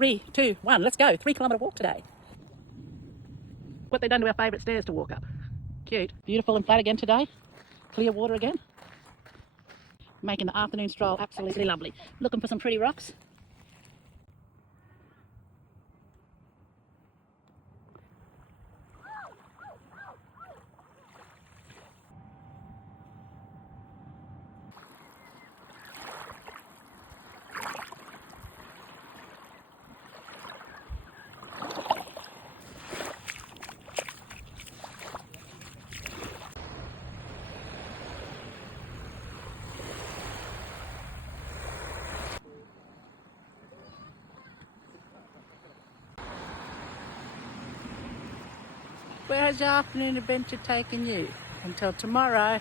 3, 2, 1, let's go. 3-kilometre walk today. What they've done to our favourite stairs to walk up. Cute. Beautiful and flat again today. Clear water again. Making the afternoon stroll absolutely lovely. Looking for some pretty rocks. Where has your afternoon adventure taken you? Until tomorrow.